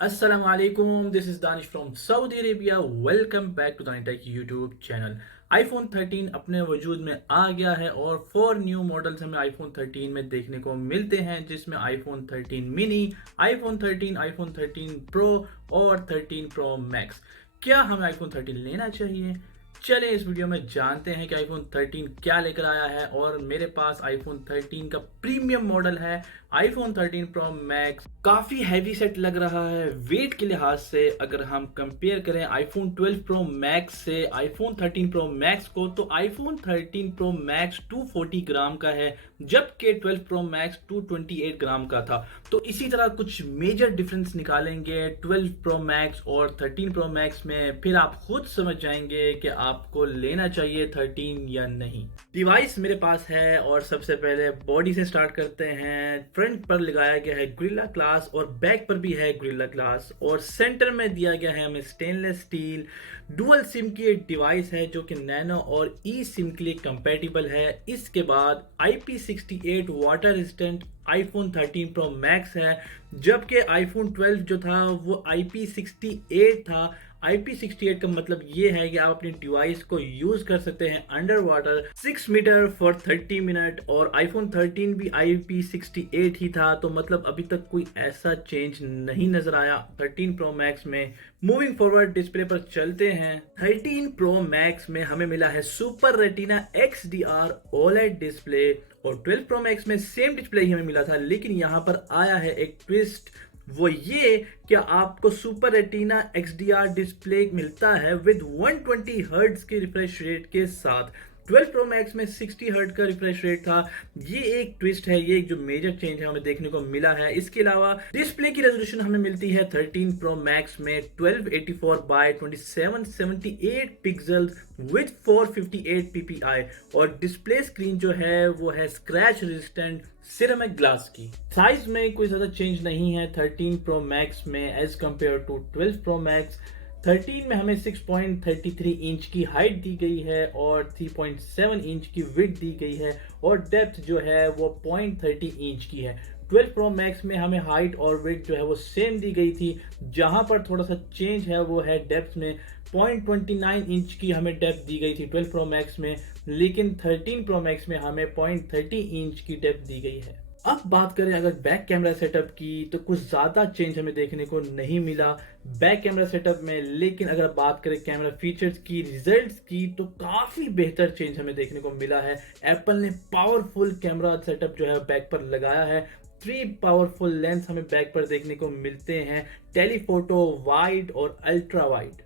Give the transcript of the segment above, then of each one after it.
Assalamualaikum, this is Danish from Saudi Arabia. Welcome back to DANI-TEK YouTube channel. iPhone 13 अपने वजूद में आ गया है और 4 न्यू मॉडल्स हमें iPhone 13 में देखने को मिलते हैं, जिसमें iPhone 13 mini, iPhone 13, iPhone 13 Pro और 13 Pro Max। क्या हमें iPhone 13 लेना चाहिए? चलिए इस वीडियो में जानते हैं कि iPhone 13 क्या लेकर आया है। और मेरे पास iPhone 13 का प्रीमियम मॉडल है, iPhone 13 Pro Max। काफ़ी हैवी सेट लग रहा है वेट के लिहाज से। अगर हम कंपेयर करें iPhone 12 Pro Max से iPhone 13 Pro Max को, तो iPhone 13 Pro Max 240 ग्राम का है, जबकि 12 Pro Max 228 ग्राम का था। तो इसी तरह कुछ मेजर डिफरेंस निकालेंगे 12 Pro Max और 13 Pro Max में, फिर आप खुद समझ जाएंगे कि आपको लेना चाहिए 13 या नहीं। डिवाइस मेरे पास है और सबसे पहले बॉडी से स्टार्ट करते हैं। फ्रंट पर लगाया गया है गोरिल्ला ग्लास और बैक पर भी है गोरिल्ला ग्लास, और सेंटर में दिया गया है हमें स्टेनलेस स्टील। डुअल सिम की एक डिवाइस है जो कि नैनो और ई सिम के लिए कंपेटिबल है। इसके बाद IP68 water resistant iPhone 13 Pro Max है, जबकि iPhone 12 जो था वो IP68 था। IP68 का मतलब ये है कि आप अपनी डिवाइस को यूज कर सकते हैं under water 6 metre for 30 minute, और iPhone 13 भी IP68 ही था। तो मतलब अभी तक कोई ऐसा चेंज नहीं नजर आया 13 Pro Max में। मूविंग फॉरवर्ड डिस्प्ले पर चलते हैं। 13 Pro Max में हमें मिला है super retina XDR OLED display, और 12 Pro Max में सेम डिस्प्ले ही हमें मिला था, लेकिन यहाँ पर आया है एक ट्विस्ट। वो ये कि आपको सुपर रेटिना XDR डिस्प्ले मिलता है विद 120 हर्ट्ज के रिफ्रेश रेट के साथ। 12 Pro Max में 60 हर्ट्ज का रिफ्रेश रेट था। ये एक ट्विस्ट है, ये एक जो मेजर चेंज है हमें देखने को मिला है। इसके अलावा डिस्प्ले की रेजोल्यूशन हमें मिलती है 13 Pro Max में 1284 बाय 2778 पिक्सल विद 458 ppi, और डिस्प्ले स्क्रीन जो है वो है स्क्रैच रेजिस्टेंट सिरेमिक ग्लास की। साइज में कोई ज्यादा चेंज नहीं है 13 Pro Max में as compare to 12 Pro Max। 13 में हमें 6.33 इंच की हाइट दी गई है और 3.7 इंच की विड्थ दी गई है, और डेप्थ जो है वो 0.30 इंच की है। 12 Pro Max में हमें हाइट और विड्थ जो है वो सेम दी गई थी। जहां पर थोड़ा सा चेंज है वो है डेप्थ में। 0.29 इंच की हमें डेप्थ दी गई थी 12 Pro Max में, लेकिन 13 Pro Max में हमें 0.30 इंच की डेप्थ दी गई है। अब बात करें अगर बैक कैमरा सेटअप की, तो कुछ ज़्यादा चेंज हमें देखने को नहीं मिला बैक कैमरा सेटअप में। लेकिन अगर बात करें कैमरा फीचर्स की, रिजल्ट्स की, तो काफ़ी बेहतर चेंज हमें देखने को मिला है। एप्पल ने पावरफुल कैमरा सेटअप जो है बैक पर लगाया है। 3 पावरफुल लेंस हमें बैक पर देखने को मिलते हैं, टेलीफोटो, वाइड और अल्ट्रा वाइड।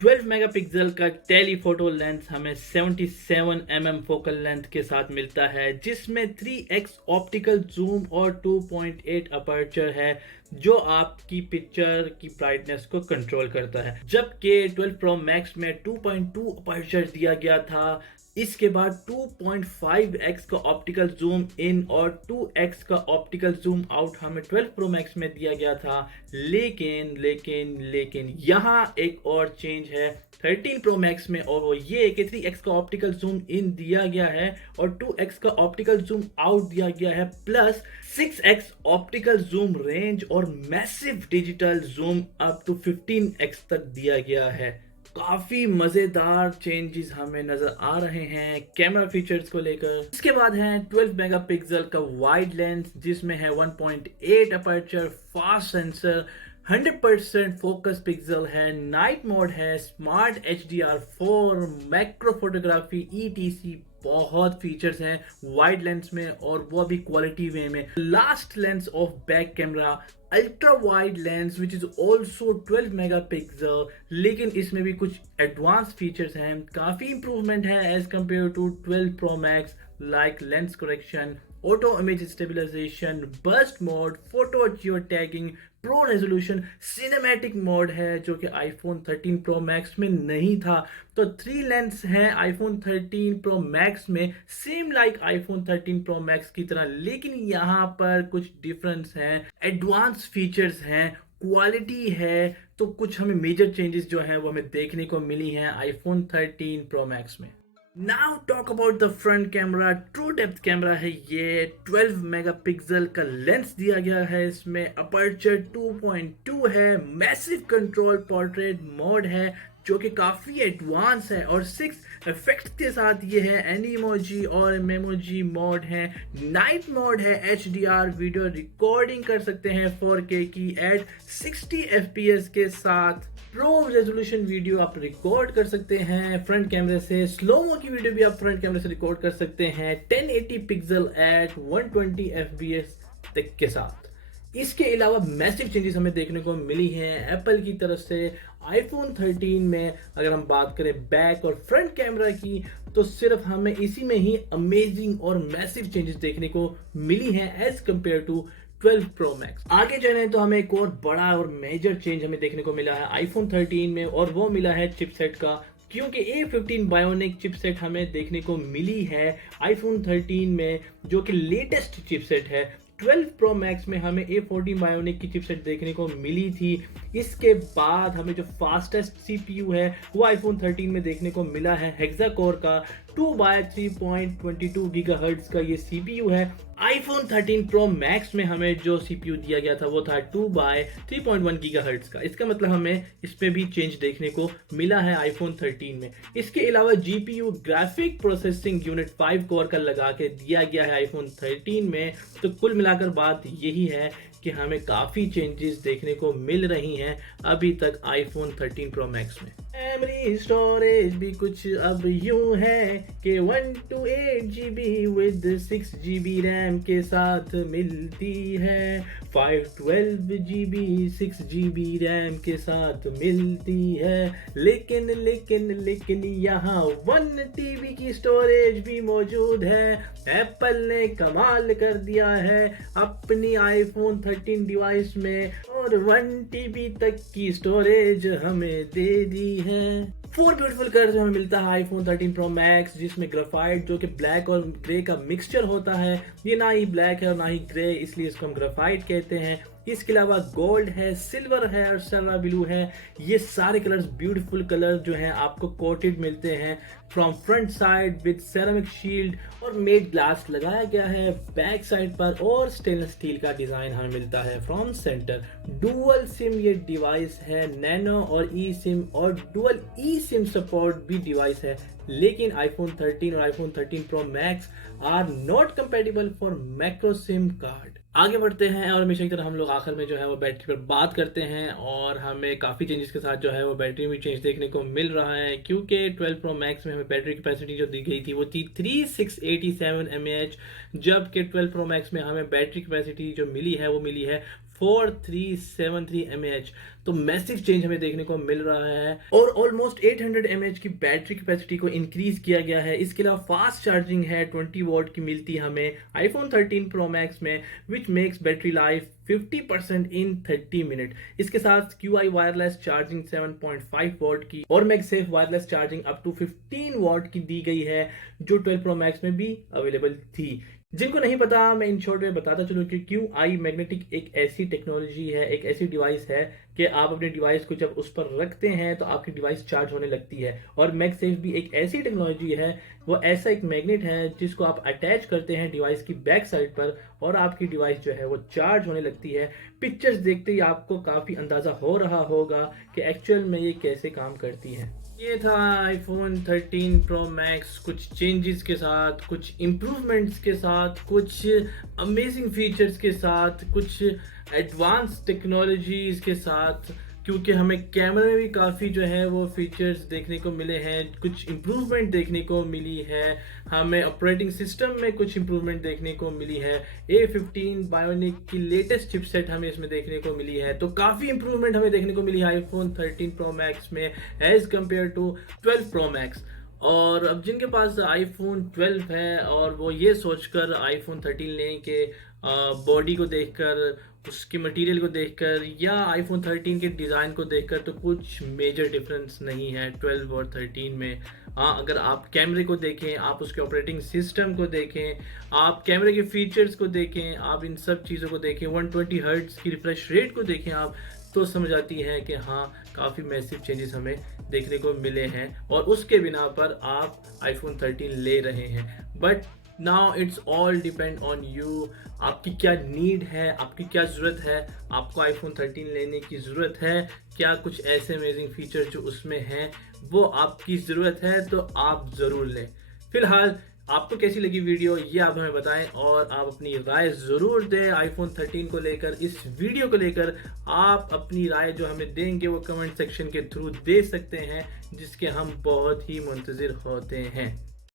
12 मेगापिक्सल का टेलीफोटो लेंस हमें 77 फोकल लेंथ के साथ मिलता है, जिसमें 3x ऑप्टिकल जूम और 2.8 अपर्चर है, जो आपकी पिक्चर की ब्राइटनेस को कंट्रोल करता है। जबकि 12 Pro Max में 2.2 अपर्चर दिया गया था। इसके बाद 2.5x का ऑप्टिकल जूम इन और 2x का ऑप्टिकल जूम आउट हमें 12 Pro Max में दिया गया था। लेकिन यहाँ एक और चेंज है 13 Pro Max में, और वो ये कि 3x का ऑप्टिकल जूम इन दिया गया है और 2x का ऑप्टिकल जूम आउट दिया गया है, plus 6x optical zoom range और massive digital zoom up to 15x तक दिया गया है। काफी मजेदार चेंजेस हमें नजर आ रहे हैं कैमरा फीचर्स को लेकर। इसके बाद है 12 मेगापिक्सल का वाइड लेंस, जिसमें है 1.8 aperture, fast sensor, 100% focus pixel है, नाइट मोड है, smart HDR4, macro photography, ETC। बहुत फीचर्स हैं वाइड लेंस में, और वो भी क्वालिटी वे में। Last lens of back camera ultra wide lens which is also 12 megapixel, लेकिन इसमें भी कुछ एडवांस फीचर्स हैं। काफी इंप्रूवमेंट है as compare to 12 Pro Max, like lens correction, auto image stabilisation, burst mode, photo geo tagging, pro resolution, cinematic mode है जो कि iPhone 13 Pro Max में नहीं था। तो 3 लेंस हैं iPhone 13 Pro Max में, same like iPhone 13 Pro Max की तरह, लेकिन यहाँ पर कुछ डिफरेंस हैं, एडवांस फीचर्स हैं, क्वालिटी है। तो कुछ हमें मेजर चेंजेस जो हैं वो हमें देखने को मिली हैं iPhone 13 Pro Max में। Now talk about the front camera. True depth camera है ये। 12 मेगापिक्सल का लेंस दिया गया है इसमें। अपर्चर 2.2 है। मैसिव कंट्रोल पोर्ट्रेट मोड है जो कि काफ़ी एडवांस है, और 6 इफेक्ट्स के साथ ये है। एनिमोजी और मेमोजी मोड है। नाइट मोड है। HDR वीडियो रिकॉर्डिंग कर सकते हैं 4K की एट 60 FPS के साथ। प्रो रेजोल्यूशन वीडियो आप रिकॉर्ड कर सकते हैं फ्रंट कैमरे से। स्लोमो की वीडियो भी आप फ्रंट कैमरे से रिकॉर्ड कर सकते हैं 1080 पिक्सल एट 120 FPS तक के साथ। इसके अलावा मैसिव चेंजेस हमें देखने को मिली हैं एप्पल की तरफ से। आईफोन 13 में अगर हम बात करें बैक और फ्रंट कैमरा की, तो सिर्फ हमें इसी में ही अमेजिंग और मैसिव चेंजेस देखने को मिली हैं as compare to 12 pro max. आगे चलें तो हमें एक और बड़ा और मेजर चेंज हमें देखने को मिला है आईफोन 13 में, और वो मिला है चिपसेट का। क्योंकि A15 बायोनिक चिपसेट हमें देखने को मिली है आईफोन 13 में, जो कि लेटेस्ट चिपसेट है। 12 प्रो मैक्स में हमें A14 बायोनिक की चिपसेट देखने को मिली थी। इसके बाद हमें जो फास्टेस्ट CPU है वो आईफोन 13 में देखने को मिला है हेक्सा कोर का 2/3.22 गीगाहर्ट्ज का ये CPU है। आईफोन 13 प्रो मैक्स में हमें जो CPU दिया गया था वो था 2/3.1 गीगाहर्ट्ज का। इसका मतलब हमें इसमें भी चेंज देखने को मिला है आईफोन 13 में। इसके अलावा GPU graphic processing unit 5 core का लगा के दिया गया है आईफोन 13 में। तो कुल मिलाकर बात यही है कि हमें काफ़ी चेंजेस देखने को मिल रही हैं अभी तक आईफोन 13 प्रो मैक्स में। मेमोरी स्टोरेज भी कुछ अब यूं है कि 128 GB विद 6 GB रैम के साथ मिलती है। 512 GB 6 GB रैम के साथ मिलती है। लेकिन लेकिन लेकिन यहाँ 1 TB की स्टोरेज भी मौजूद है। एप्पल ने कमाल कर दिया है अपनी आईफोन 13 डिवाइस में, और 1 TB तक की स्टोरेज हमें दे दी है। 4 ब्यूटीफुल कलर हमें मिलता है आईफोन 13 प्रो मैक्स, जिसमें ग्राफाइट जो कि ब्लैक और ग्रे का मिक्सचर होता है। ये ना ही ब्लैक है और ना ही ग्रे, इसलिए इसको हम ग्राफाइट कहते हैं। इसके अलावा गोल्ड है, सिल्वर है और सरा ब्लू है। ये सारे कलर्स ब्यूटीफुल कलर जो हैं आपको कोटेड मिलते हैं from front side with ceramic shield, और मेड ग्लास लगाया गया है बैक साइड पर, और स्टेनलेस स्टील का डिजाइन हमें मिलता है फ्रॉम सेंटर। डुअल सिम ये डिवाइस है, नैनो और ई सिम, और डुअल ई सिम सपोर्ट भी डिवाइस है। लेकिन आईफोन 13 और iPhone 13 pro max are not compatible for macro SIM card. आगे बढ़ते हैं, और हमेशा की तरह हम लोग आखिर में जो है वो बैटरी पर बात करते हैं, और हमें काफ़ी चेंजेस के साथ जो है वो बैटरी में चेंज देखने को मिल रहा है। क्योंकि 12 प्रो मैक्स में हमें बैटरी कैपेसिटी जो दी गई थी वो थी 3687 mAh, जबकि 12 प्रो मैक्स में हमें बैटरी कैपेसिटी जो मिली है वो मिली है 4373 mAh। तो मैसिव चेंज हमें देखने को मिल रहा है, और ऑलमोस्ट 800 mAh की बैटरी कैपेसिटी को इंक्रीज किया गया है। इसके अलावा फास्ट चार्जिंग है 20 वॉट की मिलती है हमें आईफोन 13 प्रो मैक्स में, which makes battery life 50% in 30 minute. इसके साथ QI वायरलेस चार्जिंग 7.5 वॉट की और MagSafe wireless charging up to 15 watt की दी गई है, जो 12 प्रो मैक्स में भी अवेलेबल थी। जिनको नहीं पता, मैं इन शॉर्ट में बताता चलूं कि QI मैग्नेटिक एक ऐसी टेक्नोलॉजी है, एक ऐसी डिवाइस है कि आप अपने डिवाइस को जब उस पर रखते हैं तो आपकी डिवाइस चार्ज होने लगती है। और मैगसेफ भी एक ऐसी टेक्नोलॉजी है, वो ऐसा एक मैग्नेट है जिसको आप अटैच करते हैं डिवाइस की बैक साइड पर, और आपकी डिवाइस जो है वो चार्ज होने लगती है। पिक्चर्स देखते ही आपको काफ़ी अंदाज़ा हो रहा होगा कि एक्चुअल में ये कैसे काम करती है। ये था आईफोन 13 प्रो मैक्स कुछ चेंजेस के साथ, कुछ इम्प्रूवमेंट्स के साथ, कुछ अमेजिंग फीचर्स के साथ, कुछ एडवांस टेक्नोलॉजीज के साथ। क्योंकि हमें कैमरे में भी काफ़ी जो है वो फीचर्स देखने को मिले हैं, कुछ इम्प्रूवमेंट देखने को मिली है। हमें ऑपरेटिंग सिस्टम में कुछ इम्प्रूवमेंट देखने को मिली है। A15 बायोनिक की लेटेस्ट चिपसेट हमें इसमें देखने को मिली है। तो काफ़ी इम्प्रूवमेंट हमें देखने को मिली है आईफोन 13 प्रो मैक्स में as compare to 12 pro max. और अब जिनके पास आईफोन 12 है और वो ये सोचकर आईफोन 13 लें कि बॉडी को देखकर, उसके मटेरियल को देखकर, या आईफोन 13 के डिज़ाइन को देखकर, तो कुछ मेजर डिफरेंस नहीं है 12 और 13 में। हाँ, अगर आप कैमरे को देखें, आप उसके ऑपरेटिंग सिस्टम को देखें, आप कैमरे के फीचर्स को देखें, आप इन सब चीज़ों को देखें, 120 हर्ट्ज़ की रिफ्रेश रेट को देखें आप, तो समझ आती है कि हाँ, काफ़ी मैसिव चेंजेस हमें देखने को मिले हैं और उसके बिना पर आप आईफोन 13 ले रहे हैं। But now it's all depend on you. आपकी क्या नीड है, आपकी क्या ज़रूरत है, आपको आईफोन 13 लेने की ज़रूरत है, क्या कुछ ऐसे अमेजिंग फीचर जो उसमें हैं वो आपकी ज़रूरत है, तो आप ज़रूर लें। फिलहाल आपको कैसी लगी वीडियो ये आप हमें बताएं और आप अपनी राय ज़रूर दें आईफोन 13 को लेकर। इस वीडियो को लेकर आप अपनी राय जो हमें देंगे वो कमेंट सेक्शन के थ्रू दे सकते हैं, जिसके हम बहुत ही मुंतज़िर होते हैं।